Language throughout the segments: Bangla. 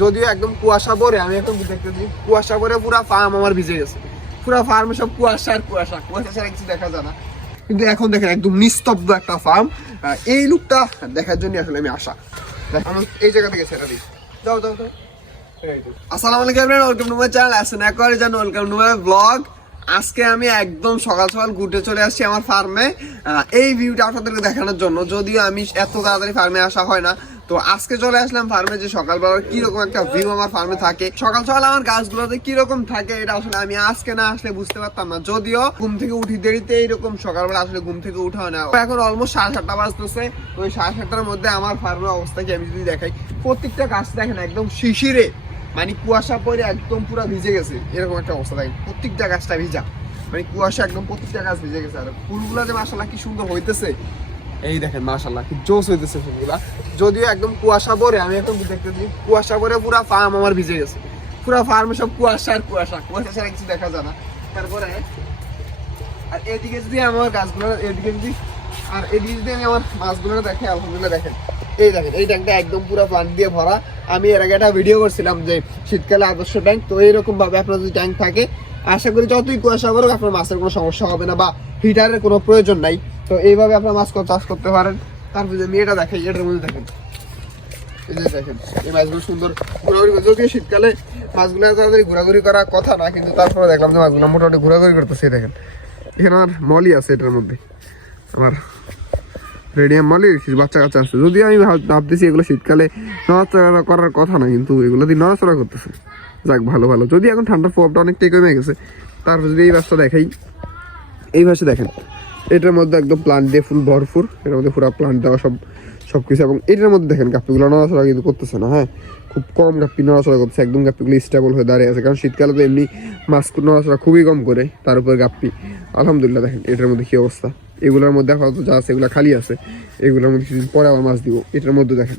যদিও একদম কুয়াশা পরে আমি এখন দেখতেছি কুয়াশা পরে পুরো ফার্ম আমার ভিজে গেছে। পুরো ফার্মে সব কুয়াশা আর কুয়াশা। কুয়াশা ছাড়া কিছু দেখা যায় না। কিন্তু এখন দেখেন একদম নিস্তব্ধ একটা ফার্ম এই লুকটা দেখার জন্য আসলে আমি আসা। আমি এই জায়গা থেকে ছেড়ে দিই। যাও যাও যাও। আসসালামু আলাইকুম ওয়েলকাম টু মাই চ্যানেল আসেন একবারে জানো ওয়েলকাম টু মাই ব্লগ আজকে আমি একদম সকাল সকাল ঘুরতে চলে আসছি আমার ফার্মে এই ভিউটা আপনাদেরকে দেখানোর জন্য। যদিও আমি এত তাড়াতাড়ি ফার্মে আসা হয় না। তো আজকে চলে আসলাম ফার্মে যে সকালবেলা কীরকম একটা ভিউ আমার ফার্মে থাকে। সকাল সকাল আমার গাছগুলোতে কীরকম থাকে এটা আসলে আমি আজকে না আসলে বুঝতে পারতাম না। যদিও ঘুম থেকে উঠি দেরিতে এইরকম সকালবেলা আসলে ঘুম থেকে উঠা না। এখন অলমোস্ট সাড়ে সাতটা বাজতেছে। ওই সাড়ে সাতটার মধ্যে আমার ফার্মের অবস্থা কি আমি যদি দেখাই। প্রত্যেকটা গাছ দেখেন একদম শিশিরে মানে কুয়াশা পরে একদম পুরো ভিজে গেছে। এরকম একটা অবস্থা থাকে প্রত্যেকটা গাছটা ভিজা। মানে কুয়াশা একদম প্রত্যেকটা গাছ ভিজে গেছে। আর ফুলগুলো যে মাসাল্লাহ কি সুন্দর হইতেছে। এই দেখেন মাসাল্লাহ কি জোস হইতেছে ফুলগুলা। যদিও একদম কুয়াশা পরে, আমি এখন দেখতেছি কুয়াশা পরে পুরো ফার্ম আমার ভিজে গেছে। পুরো ফার্মে সব কুয়াশা আর কুয়াশা। কুয়াশা ছাড়া কিছু দেখা যায় না। তারপরে, আর এদিকে যদি আমার গাছগুলো, এদিকে যদি, আর এদিকে যদি আমি আমার মাছগুলো দেখে, আলহামদুলিল্লাহ দেখেন। এই দেখেন, এই ট্যাঙ্কটা একদম পুরো প্লান্ট দিয়ে ভরা। আমি এর আগে একটা ভিডিও করছিলাম যে, শীতকালে আদর্শ ট্যাঙ্ক, তো এইরকম ভাবে আপনার যদি ট্যাঙ্ক থাকে, আশা করি যতই কুয়াশা করুক আপনার মাছের কোনো সমস্যা হবে না বা হিটারের কোনো প্রয়োজন নাই। তো এইভাবে আপনার মাছ চাষ করতে পারেন। তারপর যে মেয়েটা দেখে, এটার মধ্যে দেখেন। দেখেন, এই মাছগুলো সুন্দর ঘোরাঘুরি শীতকালে মাছগুলো তাড়াতাড়ি ঘোরাঘুরি কথা না, কিন্তু তারপরে যে মাছগুলো মোটামুটি ঘোরাঘুরি করতেছে দেখেন। এখানে আমার আছে এটার মধ্যে। আমার রেডিয়াম বাচ্চা কাচ্চা আমি ভাবতেছি এগুলো শীতকালে নড়াচড়া করার কথা না, কিন্তু এগুলো দিয়ে নড়াচড়া করতেছে। যাক, ভালো ভালো। যদি এখন ঠান্ডার প্রভাবটা অনেকটাই কমে গেছে। তারপর যদি এই বাসটা দেখাই। এই ভাষা দেখেন, এটার মধ্যে একদম প্লান্ট দিয়ে ফুল ভরপুর, এটার মধ্যে পুরো প্লান্ট দেওয়া সব সব কিছু এবং এটার মধ্যে দেখেন গাপ্পিগুলো নড়াচড়া কিন্তু করতেছে না হ্যাঁ? খুব কম গাপ্পি নড়াচড়া করতেছে, একদম গাপ্পিগুলো স্টেবল হয়ে দাঁড়িয়ে আছে, কারণ শীতকালে তো এমনি মাছ নড়াচড়া খুবই কম করে, তার উপরে গাপ্পি। আলহামদুলিল্লাহ দেখেন, এটার মধ্যে কি অবস্থা? এগুলোর মধ্যে আপাতত যা আছে, এগুলো খালি আছে, এগুলোর মধ্যে কিছুদিন পরে আবার মাছ দিব, এটার মধ্যে দেখেন।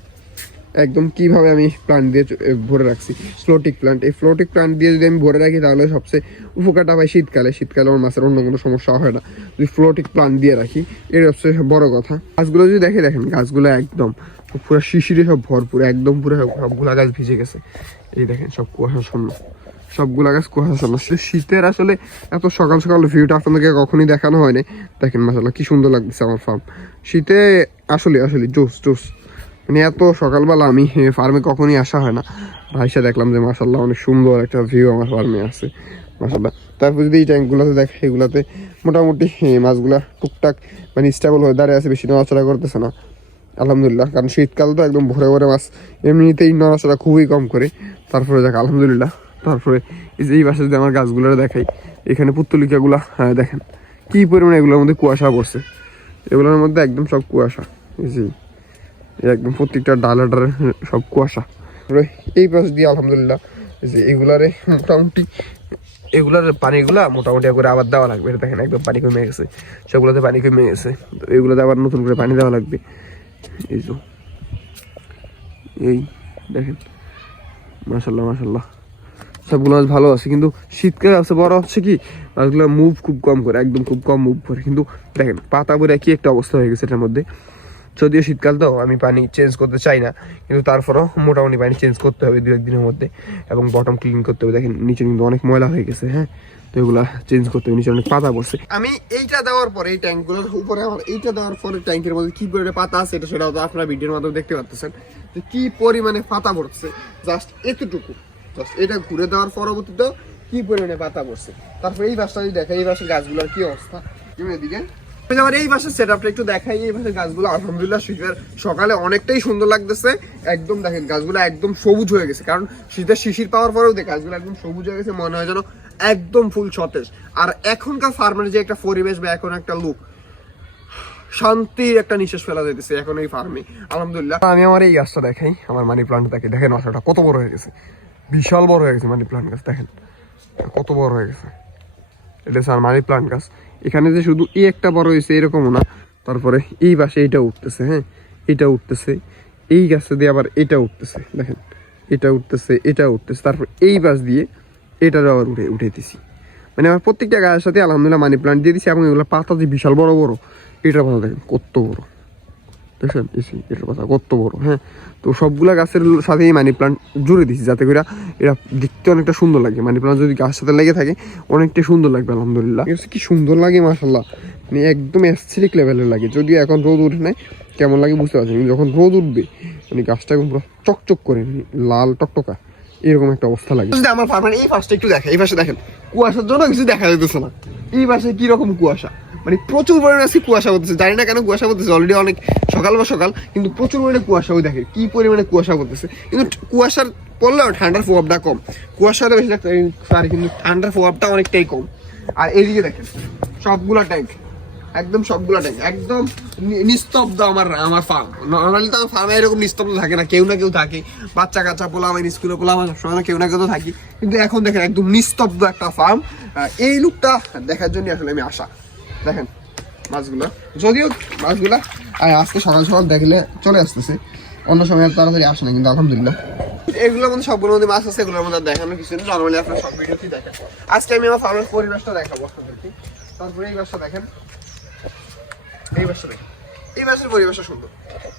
একদম কীভাবে আমি প্লান্ট দিয়ে ভরে রাখছি? ফ্লোটিক প্লান্ট এই ফ্লোটিক প্লান্ট দিয়ে যদি আমি ভরে রাখি তাহলে সবচেয়ে উপকারটা পাই শীতকালে। শীতকালে আমার মাছের অন্য কোনো সমস্যা হয় না। যদি ফ্লোটিক প্লান্ট দিয়ে রাখি, এর সবচেয়ে বড় কথা, গাছগুলো যদি দেখে, দেখেন, গাছগুলো একদম পুরো শিশিরে সব ভরপুর, একদম পুরো সবগুলা গাছ ভিজে গেছে। এই দেখেন সব কুয়াশাচ্ছন্ন সবগুলা গাছ কুয়াশা আসলে শীতের আসলে এত সকাল সকাল ভিউটা আপনাদেরকে কখনই দেখানো হয়নি। দেখেন মাসাল্লাহ কি সুন্দর লাগছে আমার ফার্ম শীতে আসলে আসলে জোস জোস। মানে এত সকালবেলা আমি ফার্মে কখনই আসা হয় না। ভাইসা দেখলাম যে মাসাল্লাহ অনেক সুন্দর একটা ভিউ আমার ফার্মে আছে। মাসাল্লাহ তারপর যদি এই ট্যাঙ্কগুলোতে দেখে, এগুলাতে মোটামুটি মাছগুলা টুকটাক মানে স্টেবল হয়ে দাঁড়িয়ে আছে, বেশি নড়াচড়া করতেছে না। আলহামদুলিল্লাহ। কারণ শীতকাল তো একদম ভরে ভরে মাছ এমনিতেই নড়াচড়া খুবই কম করে। তারপরে দেখ, আলহামদুলিল্লাহ। তারপরে এই যে এই বাসে যদি আমার গাছগুলো দেখাই, এখানে পুত্তলিকাগুলা হ্যাঁ দেখেন। কী পরিমাণে এগুলোর মধ্যে কুয়াশা পড়ছে। এগুলোর মধ্যে একদম সব কুয়াশা। এই যে একদম প্রত্যেকটা ডালে সব কুয়াশা। এই পাশ দিয়ে আলহামদুলিল্লাহ যে এগুলারে মোটামুটি, এগুলার পানিগুলা মোটামুটি করে আবার দেওয়া লাগবে। এটা দেখেন, একদম পানি কমে গেছে। সবগুলোতে পানি কমে গেছে। তো এগুলোতে আবার নতুন করে পানি দেওয়া লাগবে। এই তো এই দেখেন মাসাল্লাহ মাসাল্লাহ সবগুলো মাছ ভালো আছে, কিন্তু শীতকালে আছে বড় হচ্ছে কি, মাছগুলো মুভ খুব কম করে, একদম খুব কম মুভ করে। কিন্তু দেখেন, পাতা পরে কি একটা অবস্থা হয়ে গেছে এটার মধ্যে। যদিও শীতকাল তো, আমি পানি চেঞ্জ করতে চাই না, কিন্তু তারপরেও মোটামুটি পানি চেঞ্জ করতে হবে দু একদিনের মধ্যে এবং বটম ক্লিন করতে হবে। দেখেন, নিচে কিন্তু অনেক ময়লা হয়ে গেছে হ্যাঁ? তো এগুলা চেঞ্জ করতে হবে, নিচে অনেক পাতা পড়ছে। আমি এইটা দেওয়ার পরে এই ট্যাঙ্কগুলোর উপরে আমার এইটা দেওয়ার পরে ট্যাঙ্কের মধ্যে কি পরিমাণে পাতা আছে এটা সেটাও তো আপনারা ভিডিওর মাধ্যমে দেখতে পাচ্ছেন যে কি পরিমাণে পাতা পড়ছে? জাস্ট এতটুকু। জাস্ট এটা ঘুরে দেওয়ার পরবর্তীতেও কি পরিমাণে পাতা পড়ছে? তারপরে এই বাসটা যদি দেখা এই বাসের গাছগুলোর কি অবস্থা? এদিকে আমার এই একটু দেখাই, এই গাছগুলো আলহামদুলিল্লাহ শীতের সকালে অনেকটাই সুন্দর লাগতেছে। একদম দেখেন, গাছগুলো একদম সবুজ হয়ে গেছে, কারণ শীতের শিশির পাওয়ার পরেও দেখ গাছগুলো একদম সবুজ হয়ে গেছে, মনে হয় যেন একদম ফুল সতেজ। আর এখনকার ফার্মের যে একটা পরিবেশ বা এখন একটা লুক শান্তির একটা নিঃশ্বাস ফেলা যাইতেছে এখন এই ফার্মে আলহামদুলিল্লাহ। আমি আমার এই গাছটা দেখাই, আমার মানি প্লান্ট দেখে। দেখেন বাসাটা কত বড় হয়ে গেছে। বিশাল বড় হয়ে গেছে মানি প্লান্ট গাছ, দেখেন। কত বড় হয়ে গেছে। এটা সার মানি প্লান্ট গাছ। এখানে যে শুধু এই একটা বড় হয়েছে, এরকমও না। তারপরে এই পাশে এটা উঠতেছে হ্যাঁ? এটা উঠতেছে। এই গাছে দিয়ে আবার এটা উঠতেছে, দেখেন। এটা উঠতেছে এটা উঠতেছে। তারপর এই বাস দিয়ে এটার আবার উঠে উঠে দিছি। মানে আমার প্রত্যেকটা গাছের সাথে আলহামদুলিল্লাহ মানি প্লান্ট দিয়ে দিছি, এবং এগুলো পাতা যে বিশাল বড় বড়, এটা ভালো দেখেন, কত বড়। দেখছেন? এসি এটার পাতা কত বড় হ্যাঁ? তো সবগুলা গাছের সাথেই মানি প্লান্ট জুড়ে দিছি, যাতে করে এটা দেখতে অনেকটা সুন্দর লাগে। মানি প্লান্ট যদি গাছ সাথে লেগে থাকে, অনেকটা সুন্দর লাগবে, আলহামদুলিল্লাহ। কি সুন্দর লাগে মাসাল্লাহ মানে একদম অ্যাস্থেটিক লেভেলের লাগে। যদিও এখন রোদ উঠে নাই, কেমন লাগে বুঝতে পারছি যখন রোদ উঠবে মানে গাছটা একদম পুরো চকচক করে লাল টকটকা। এরকম একটা অবস্থা লাগে। যদি আমার ফার্মের এই পাশটা একটু দেখে এই পাশে দেখেন, কুয়াশার জন্য কিছু দেখা যেতেছে না। এই পাশে কি রকম কুয়াশা? মানে প্রচুর পরিমাণে আজকে কুয়াশা করতেছে জানি না কেন কুয়াশা করতেছে অলরেডি অনেক সকাল বা সকাল, কিন্তু প্রচুর পরিমাণে কুয়াশাও দেখে কি পরিমাণে কুয়াশা করতেছে কিন্তু কুয়াশার পড়লেও ঠান্ডার প্রভাবটা কম। কুয়াশাটা বেশি সরি কিন্তু ঠান্ডার প্রভাবটা অনেকটাই কম। আর এইদিকে দেখেন, সবগুলা ট্যাঙ্ক একদম সবগুলো ট্যাঙ্ক একদম নিস্তব্ধ আমার আমার ফার্ম নর্মালি তো আমার ফার্মে এরকম নিস্তব্ধ থাকে না, কেউ না কেউ থাকে। বাচ্চা কাচ্চা পোলা আমার স্কুলে পোলা আমার সবসময় কেউ না কেউ তো থাকি। কিন্তু এখন দেখেন একদম নিস্তব্ধ একটা ফার্ম এই লুকটা দেখার জন্য আসলে আমি আসা দেখেন মাছগুলো। যদিও মাছগুলা আজকে সকাল সকাল দেখলে চলে আসতেছে। অন্য সময় তাড়াতাড়ি আসে না, কিন্তু আলহামদুলিল্লাহ। এগুলোর মধ্যে সবগুলোর মধ্যে মাছ আছে, এগুলোর মধ্যে আর দেখানোর কিছু নেই। নর্মালি আপনার সব ভিডিওতেই দেখেন। আজকে আমি আমার ফার্মের পরিবেশটা দেখাবো আপনাদেরকে। তারপরে এই বাসটা দেখেন। এই বাসটা এই বাসের পরিবেশটা সুন্দর।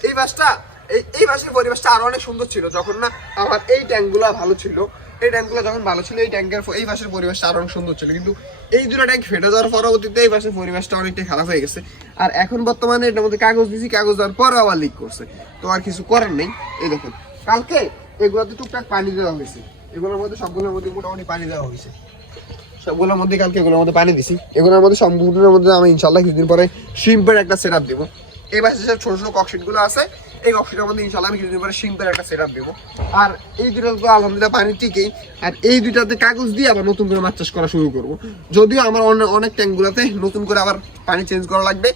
এই বাসটা, এই এই বাসের পরিবেশটা আরও অনেক সুন্দর ছিল যখন না আমার এই ট্যাঙ্কগুলো ভালো ছিল। এই ট্যাঙ্কগুলো যখন ভালো ছিল, এই ট্যাঙ্কের এই বাসের পরিবেশটা আরও অনেক সুন্দর ছিল। কিন্তু এই দুটো ট্যাঙ্ক ফেটে যাওয়ার পরবর্তীতে এই বাসের পরিবেশটা অনেকটাই খারাপ হয়ে গেছে। আর এখন বর্তমানে এটার মধ্যে কাগজ দিছি, কাগজ দেওয়ার পরে আবার লিক করছে। তো আর কিছু করার নেই। এই দেখুন, কালকে এগুলোতে টুকটাক পানি দেওয়া হয়েছে। এগুলোর মধ্যে সবগুলোর মধ্যে মোটামুটি পানি দেওয়া হয়েছে। সবগুলোর মধ্যে কালকে এগুলোর মধ্যে পানি দিছি। এগুলোর মধ্যে সম্পূর্ণের মধ্যে আমি ইনশাল্লাহ কিছুদিন পরে শিম্পের একটা সেট আপ দেবো। এই বাসে যে ছোট ছোট ককশিটগুলো আছে, এই ককশিটের মধ্যে ইনশাল্লাহ আমি কিছুদিন পরে শিম্পের একটা সেট আপ দেবো। আর এই দুটো তো আলহামদুলিল্লাহ পানি টিকেই আর এই দুইটাতে কাগজ দিয়ে আবার নতুন করে মাছ চাষ করা শুরু করব। যদিও আমার অনেক ট্যাঙ্কগুলোতে নতুন করে আবার পানি চেঞ্জ করা লাগবে।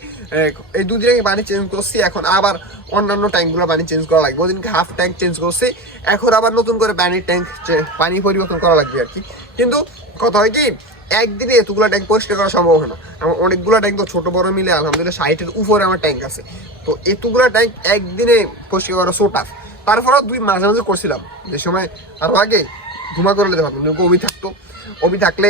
এই দুদিনে পানি চেঞ্জ করছি, এখন আবার অন্যান্য ট্যাঙ্কগুলো পানি চেঞ্জ করা লাগবে। ওদিনকে হাফ ট্যাঙ্ক চেঞ্জ করছি, এখন আবার নতুন করে পানির ট্যাঙ্ক পানি পরিবর্তন করা লাগবে আর কি। কিন্তু কথা হয় কি, একদিনে এতগুলো ট্যাঙ্ক পরিষ্কার করা সম্ভব হয় না। আমার অনেকগুলো ট্যাঙ্ক তো ছোট, বড় মিলে আলহামদুলিল্লাহ সাইটের উপরে আমার ট্যাঙ্ক আছে। তো এতগুলো ট্যাঙ্ক একদিনে পরিষ্কার করা সো টাফ তারপরেও দুই মাঝে মাঝে করছিলাম। যে সময় আরও আগে ধুমা করে দিতে পারতাম কিন্তু থাকতো। অভি থাকলে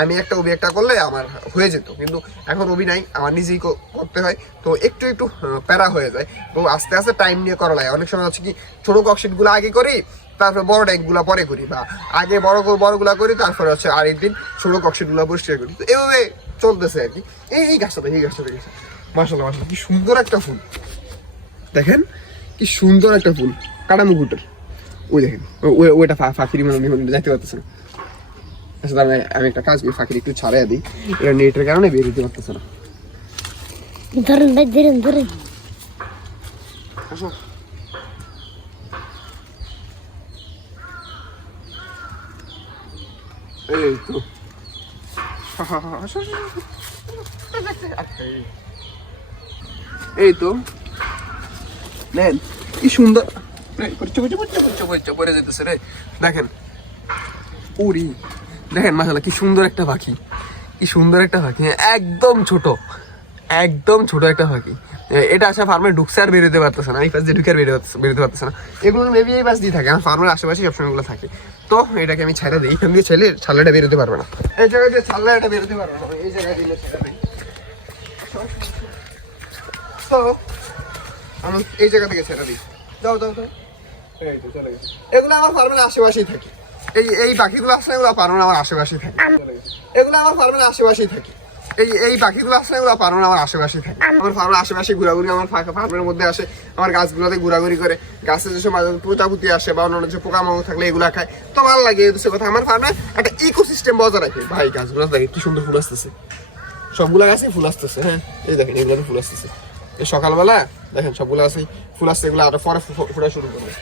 আমি একটা অভি একটা করলে আমার হয়ে যেত। কিন্তু এখন অভি নাই, আমার নিজেই করতে হয়। তো একটু একটু প্যারা হয়ে যায়। তো আস্তে আস্তে টাইম নিয়ে করা লাগে। অনেক সময় হচ্ছে কি, ছোট ককশিটগুলো আগে করি তারপরে বড় ট্যাঙ্কগুলো পরে করি বা আগে বড় বড়গুলা করি তারপরে হচ্ছে আরেকদিন ছোট ককশিটগুলো পরিষ্কার করি। তো এভাবে চলতেছে আর কি। এই এই গাছটা এই গাছটা দেখেছি মাসাল্লাহ মাসাল্লাহ কি সুন্দর একটা ফুল। দেখেন কি সুন্দর একটা ফুল। কাটা মুকুটের ওই দেখেন ওই- ওইটা ফাঁকির মানে মানে যাইতে পারতেছে না। আচ্ছা তাহলে আমি একটা কাজ করি ফাঁকির একটু ছাড়াই দিই। এটা নেটের কারণে বের হতে পারতেছে না। ধরেন ভাই ধরেন ধরেন। আসো। এই তো। এই তো। নেন কি সুন্দর। রে, দেখেন উড়ি। দেখেন মাসাল্লাহ কি সুন্দর একটা পাখি। কি সুন্দর একটা পাখি একদম ছোট। একদম ছোট একটা পাখি এটা আসা ফার্মে ঢুকছে আর বেরোতে পারতেছে না। এই পাশ দিয়ে ঢুকে আর বেরোতে বেরোতে পারতেছে না। এগুলো মেবি এই পাশ দিয়ে থাকে। আমার ফার্মের আশেপাশে সবসময় এগুলো থাকে। তো এটাকে আমি ছেড়ে দিই। এখান দিয়ে ছেলে ছাল্লাটা বেরোতে পারবে না। এই জায়গায় দিয়ে ছাল্লা এটা বেরোতে পারবে না। এই জায়গায় দিলে তো আমি এই জায়গা থেকে ছেড়ে দিই। যাও যাও যাও। এগুলো আমার ফার্মের আশেপাশেই থাকে। এই এই পাখিগুলো আছে এগুলো ফার্মের আমার আশেপাশেই থাকে। এগুলো আমার ফার্মের আশেপাশেই থাকে। এই এই পাখিগুলো আছে এগুলো ফার্মের আমার আশেপাশেই থাকে। আমার ফার্মের আশেপাশে ঘোরাঘুরি আমার ফাঁকা ফার্মের মধ্যে আসে আমার গাছগুলোতে ঘোরাঘুরি করে। গাছে যেসব প্রজাপতি আসে বা অন্যান্য যে পোকামাকড় থাকলে এগুলো খায়। তো ভালো লাগে এই কথা আমার ফার্মে একটা ইকোসিস্টেম বজায় রাখে। ভাই গাছগুলো দেখে কি সুন্দর ফুল আসতেছে। সবগুলা গাছে ফুল আসতেছে হ্যাঁ? এই দেখেন এগুলোতে ফুল আসতেছে। এই সকালবেলা দেখেন সবগুলো গাছেই ফুল আসছে এগুলো আরও পরে ফোটা শুরু করবে।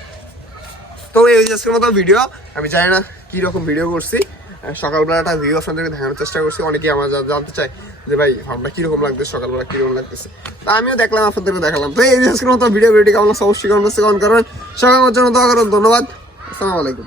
তো এই আজকের মতো ভিডিও। আমি জানি না কি রকম ভিডিও করছি। আহ, সকালবেলা একটা ভিডিও আপনাদেরকে দেখানোর চেষ্টা করছি। অনেকেই আমার জানতে চায় যে ভাই ফর্মটা কীরকম লাগতেছে? সকালবেলা কীরকম লাগতেছে? তা আমিও দেখলাম আপনাদেরকে দেখালাম। তো এই আজকের মতো ভিডিও ভিডিও কেমন লাগছে? অবশ্যই কমেন্ট করবেন সকালের জন্য দোয়া করুন। ধন্যবাদ। আসসালামু আলাইকুম।